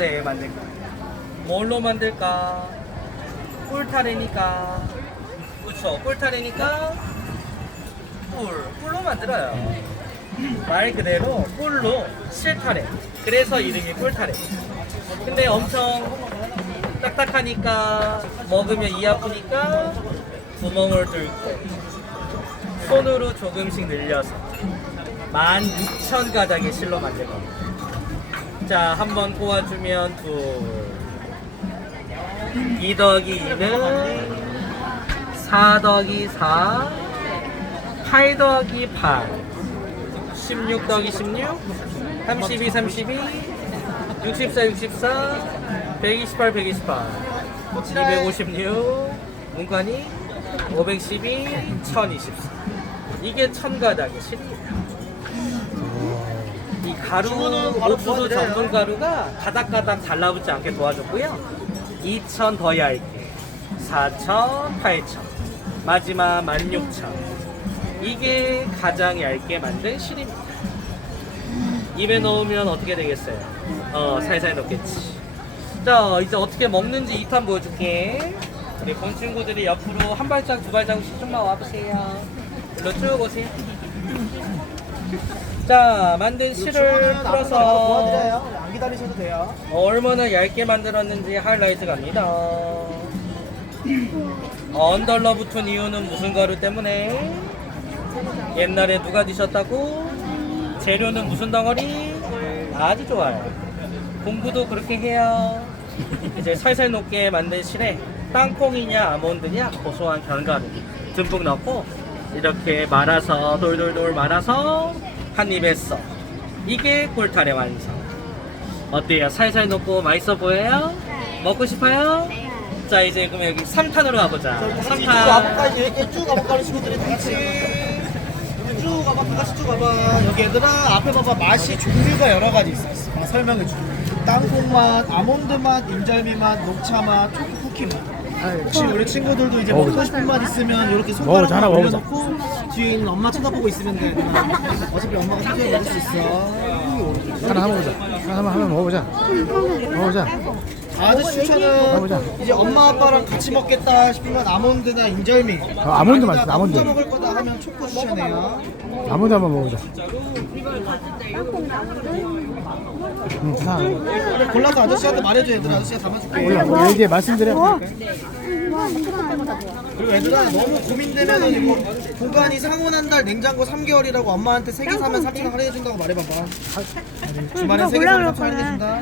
네 만들까? 뭘로 만들까? 꿀타래니까. 그쵸 꿀타래니까 꿀 꿀로 만들어요. 말 그대로 꿀로 실타래. 그래서 이름이 꿀타래. 근데 엄청 딱딱하니까 먹으면 이 아프니까 구멍을 뚫고 손으로 조금씩 늘려서 16,000가닥의 실로 만들 겁니다 자, 한 번 꼬아주면 둘. 2 더하기 2는 4 더하기 4. 8 더하기 8. 16 더하기 16. 32, 32. 64, 64. 128, 128. 256. 문관이 512, 1024. 이게 천가닥의 실입니다. 이 가루 옥수수 도와드려요. 전분 가루가 가닥가닥 달라붙지 않게 도와줬고요. 2천 더 얇게, 4천, 8천, 마지막 16,000. 이게 가장 얇게 만든 실입니다. 입에 넣으면 어떻게 되겠어요? 어, 살살 녹겠지. 자, 이제 어떻게 먹는지 2탄 보여줄게. 우리 본 친구들이 옆으로 한 발짝, 두 발짝씩 좀만 와보세요. 일로 쭉 오세요. 자, 만든 실을 풀어서. 안 기다리셔도 돼요. 얼마나 얇게 만들었는지 하이라이트 갑니다. 언덜러 붙은 이유는 무슨 가루 때문에? 옛날에 누가 드셨다고? 재료는 무슨 덩어리? 아주 좋아요. 공부도 그렇게 해요. 이제 살살 녹게 만든 실에 땅콩이냐 아몬드냐 고소한 견과류 듬뿍 넣고 이렇게 말아서 돌돌돌 말아서 한 입에 써. 이게 꿀타래 완성. 어때요? 살살 녹고 맛있어 보여요? 먹고 싶어요? 자 이제 그럼 여기 3탄으로 가보자 같이 쭉 3탄 와볼까? 이렇게 쭉? 우리 친구들이 다 같이. 여기 쭉 가봐. 다 같이 쭉 가봐. 여기 얘들아 앞에 봐봐. 맛이 종류가 여러 가지 있어. 아, 설명해 줄게. 땅콩 맛, 아몬드 맛, 인절미 맛, 녹차 맛, 초코 쿠키 맛. 혹시 우리 친구들도 이제 먹고 싶은 맛 있으면 이렇게 손가락 먹어보자, 하나 먹어보자. 올려놓고 뒤에 있는 엄마 쳐다보고 있으면 돼. 어차피 엄마가 사줘야 먹을 수 있어. 하나 한번 보자. 하나 한번 한번 먹어보자. 먹어보자. 아저씨 추천은 먹어보자. 이제 엄마 아빠랑 같이 먹겠다 싶으면 아몬드나 인절미 어, 아몬드 맛있어, 아몬드. 혼자 먹을 거다 하면 초코 추천해요 아무도 한번 먹어보자. 응, 그래, 골라서 아저씨한테 말해줘 얘들아 아저씨가 담아줄게. 몰라. 뭐 얘기해. 말씀드려. 그리고 얘들아 너무 고민되면 이거 보관이 상온 한 달 냉장고 3개월이라고 엄마한테 3개 사면 3천 원 할인해준다고 말해봐봐. 주말에 3개 사면 3천 원 할인해준다